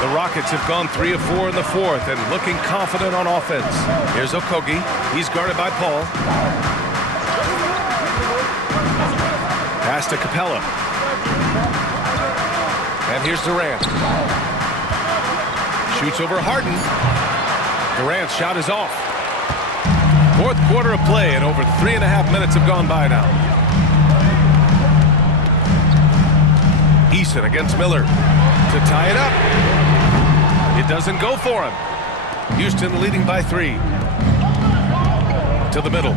The Rockets have gone 3 of 4 in the fourth and looking confident on offense. Here's Okogie. He's guarded by Paul. Pass to Capella. And here's Durant. Shoots over Harden. Durant's shot is off. Fourth quarter of play, and over 3.5 minutes have gone by now. Eason against Miller to tie it up. It doesn't go for him. Houston leading by 3. To the middle.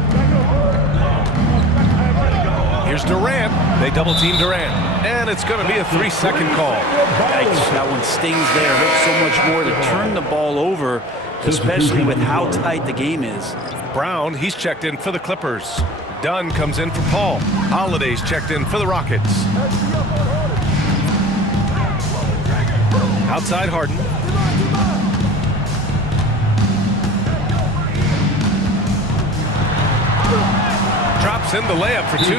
Here's Durant. They double team Durant. And it's going to be a 3-second call. Yikes, that one stings there. It hurts so much more to turn the ball over, especially with how tight the game is. Brown, he's checked in for the Clippers. Dunn comes in for Paul. Holiday's checked in for the Rockets. Outside Harden. Drops in the layup for 2.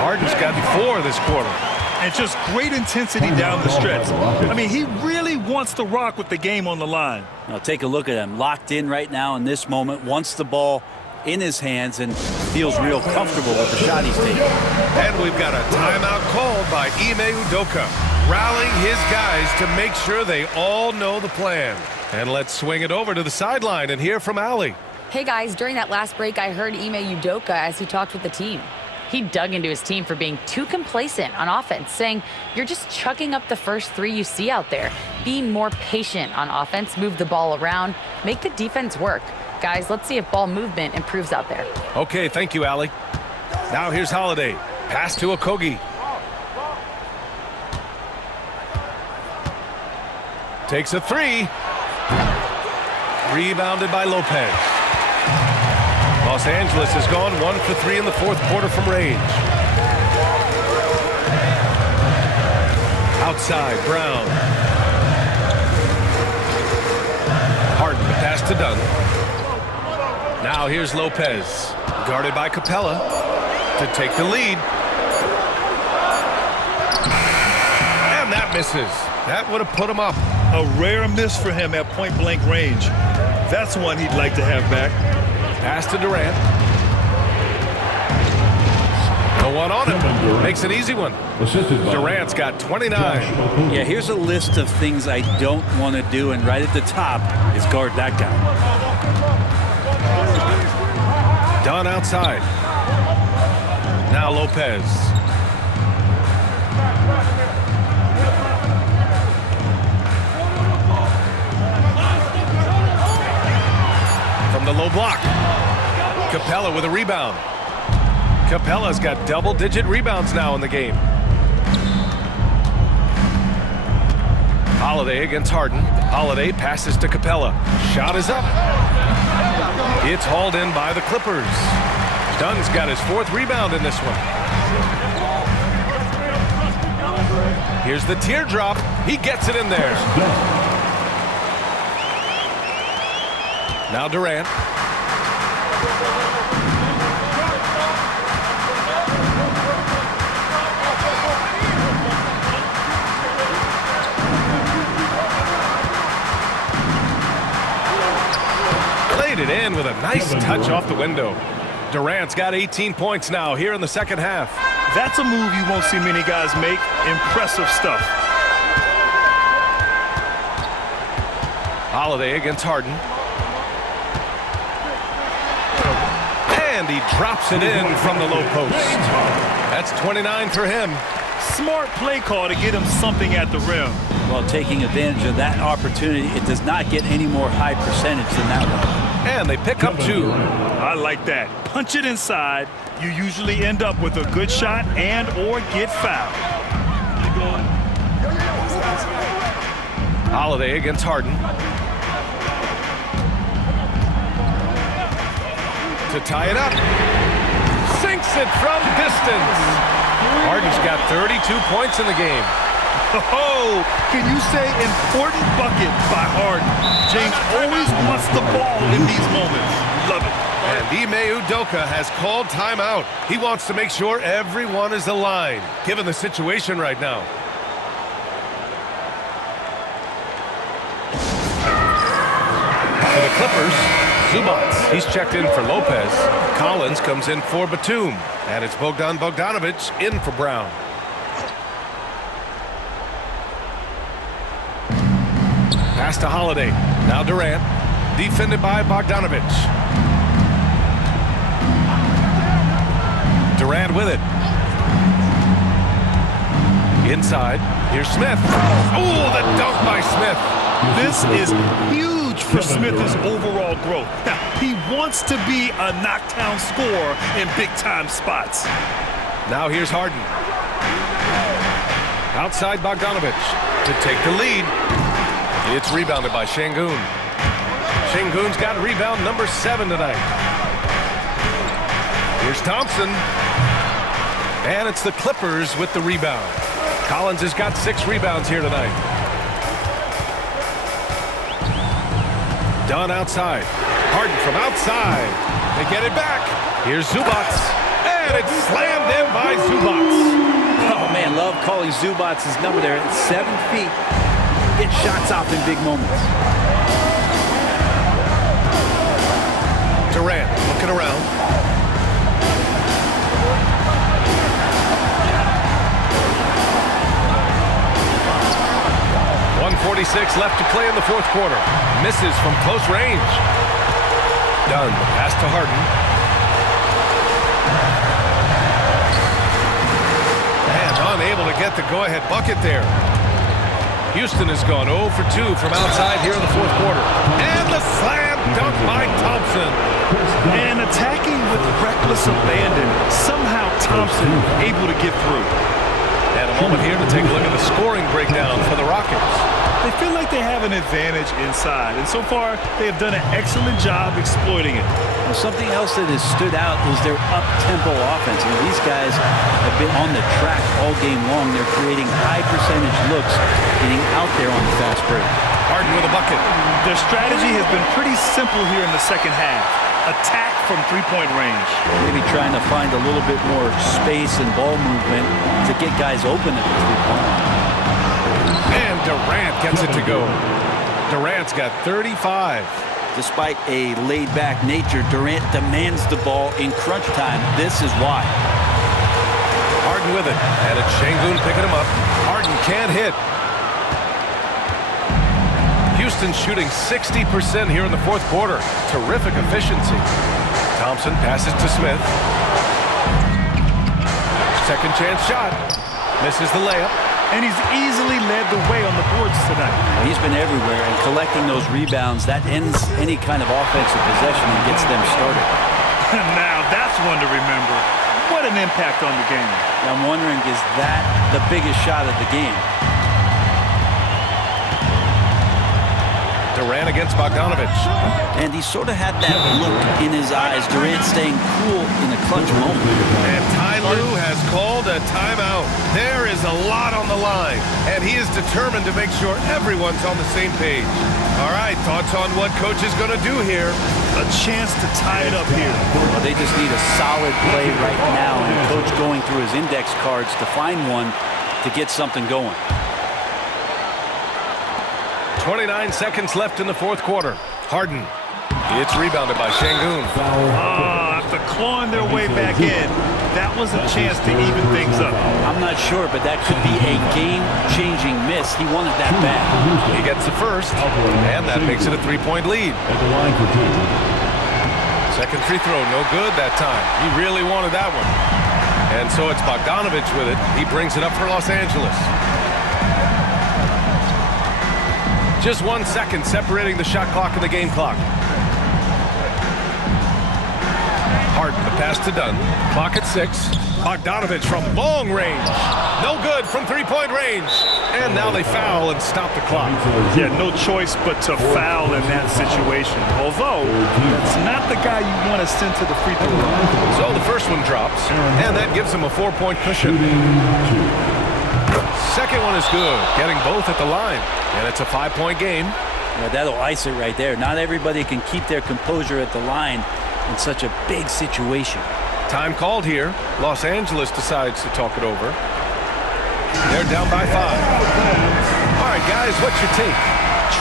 Harden's got 4 this quarter. And just great intensity down the stretch. I mean, he really wants to rock with the game on the line. Now take a look at him. Locked in right now in this moment. Wants the ball in his hands and feels real comfortable with the shot he's taking. And we've got a timeout called by Ime Udoka, rallying his guys to make sure they all know the plan. And let's swing it over to the sideline and hear from Allie. Hey guys, during that last break, I heard Ime Udoka as he talked with the team. He dug into his team for being too complacent on offense, saying, you're just chucking up the first 3 you see out there. Be more patient on offense, move the ball around, make the defense work. Guys, let's see if ball movement improves out there. Okay, thank you, Allie. Now here's Holiday. Pass to Okogie. Takes a 3. Rebounded by Lopez. Los Angeles has gone 1 for 3 in the fourth quarter from range. Outside, Brown. Harden, the pass to Dunn. Now here's Lopez, guarded by Capella to take the lead. And that misses. That would have put him up. A rare miss for him at point-blank range. That's one he'd like to have back. Pass to Durant. No one on him. Makes an easy one. Durant's got 29. Yeah, here's a list of things I don't want to do, and right at the top is guard that guy. Dunn outside. Now Lopez. From the low block. Capella with a rebound. Capella's got double-digit rebounds now in the game. Holiday against Harden. Holiday passes to Capella. Shot is up. It's hauled in by the Clippers. Dunn's got his 4th rebound in this one. Here's the teardrop. He gets it in there. Now Durant. Played it in with a nice touch off the window. Durant's got 18 points now here in the second half. That's a move you won't see many guys make. Impressive stuff. Holiday against Harden. And he drops it in from the low post. That's 29 for him. Smart play call to get him something at the rim. Well, taking advantage of that opportunity, it does not get any more high percentage than that one. And they pick up 2. I like that. Punch it inside. You usually end up with a good shot and or get fouled. Holiday against Harden. To tie it up. Sinks it from distance. Harden's got 32 points in the game. Oh, can you say important bucket by Harden? James always wants the ball in these moments. Love it. And Ime Udoka has called timeout. He wants to make sure everyone is aligned, given the situation right now. For the Clippers, Zubac. He's checked in for Lopez. Collins comes in for Batum. And it's Bogdan Bogdanovic in for Brown. Pass to Holiday. Now Durant. Defended by Bogdanovic. Durant with it. Inside. Here's Smith. Oh, the dunk by Smith. This is huge for Smith's overall growth. Now, he wants to be a knockdown scorer in big-time spots. Now here's Harden. Outside Bogdanovic to take the lead. It's rebounded by Şengün. Şengün's got rebound number 7 tonight. Here's Thompson. And it's the Clippers with the rebound. Collins has got 6 rebounds here tonight. Dunn outside. Harden from outside. They get it back. Here's Zubac. And it's slammed in by Zubac. Oh, man, love calling Zubac's number there. It's 7 feet. Get shots off in big moments. Durant looking around. .146 left to play in the 4th quarter. Misses from close range. Dunn, the pass to Harden. And unable to get the go-ahead bucket there. Houston has gone 0 for 2 from outside here in the 4th quarter. And the slam dunk by Thompson. And attacking with reckless abandon. Somehow Thompson able to get through. And a moment here to take a look at the scoring breakdown for the Rockets. They feel like they have an advantage inside, and so far they have done an excellent job exploiting it. Well, something else that has stood out is their up-tempo offense. I mean, these guys have been on the track all game long. They're creating high-percentage looks, getting out there on the fast break. Harden with a bucket. Their strategy has been pretty simple here in the second half. Attack from three-point range. Maybe trying to find a little bit more space and ball movement to get guys open at the three-point line. And Durant gets it to go. Durant's got 35. Despite a laid-back nature, Durant demands the ball in crunch time. This is why. Harden with it. And it's Şengün picking him up. Harden can't hit. Houston shooting 60% here in the 4th quarter. Terrific efficiency. Thompson passes to Smith. Second chance shot. Misses the layup. And he's easily led the way on the boards tonight. He's been everywhere, and collecting those rebounds, that ends any kind of offensive possession and gets them started. Now that's one to remember. What an impact on the game. I'm wondering, is that the biggest shot of the game? Durant against Bogdanovich. And he sort of had that look in his eyes. Durant staying cool in a clutch moment. And Ty Lue has called a timeout. There is a lot on the line, and he is determined to make sure everyone's on the same page. All right, thoughts on what coach is going to do here? A chance to tie it up here. Well, they just need a solid play right now, and coach going through his index cards to find one to get something going. 29 seconds left in the fourth quarter. Harden. It's rebounded by Şengün. After clawing their way back in, that was a chance to even things up. I'm not sure, but that could be a game-changing miss. He wanted that bad. He gets the first, and that makes it a three-point lead. At the line for two. Second free throw, no good that time. He really wanted that one. And so it's Bogdanovich with it. He brings it up for Los Angeles. Just 1 second separating the shot clock and the game clock. Harden, the pass to Dunn. Clock at 6. Bogdanovich from long range. No good from three-point range. And now they foul and stop the clock. Yeah, no choice but to foul in that situation. Although, that's not the guy you want to send to the free throw line. So the first one drops, and that gives him a 4-point cushion. Second one is good, getting both at the line. And it's a 5-point game. Yeah, that'll ice it right there. Not everybody can keep their composure at the line in such a big situation. Time called here. Los Angeles decides to talk it over. They're down by 5. All right, guys, what's your take?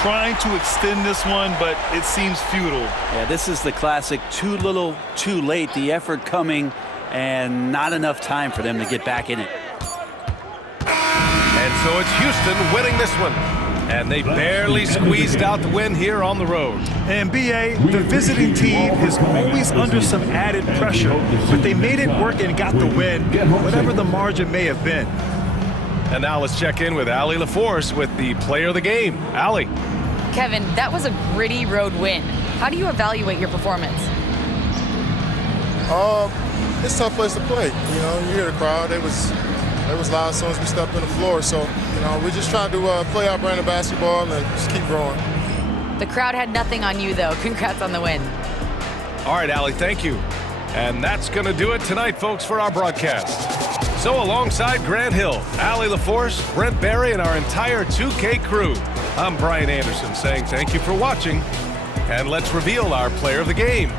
Trying to extend this one, but it seems futile. Yeah, this is the classic too little, too late. The effort coming and not enough time for them to get back in it. And so it's Houston winning this one. And they barely squeezed out the win here on the road. And B.A., the visiting team is always under some added pressure, but they made it work and got the win, whatever the margin may have been. And now let's check in with Allie LaForce with the player of the game. Allie. Kevin, that was a gritty road win. How do you evaluate your performance? It's a tough place to play. You know, you hear the crowd. It was loud as soon as we stepped on the floor. So, you know, we just tried to play our brand of basketball and just keep growing. The crowd had nothing on you, though. Congrats on the win. All right, Allie, thank you. And that's going to do it tonight, folks, for our broadcast. So alongside Grant Hill, Allie LaForce, Brent Barry, and our entire 2K crew, I'm Brian Anderson saying thank you for watching. And let's reveal our player of the game,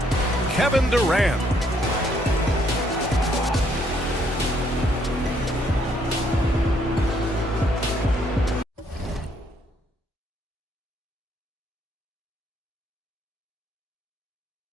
Kevin Durant.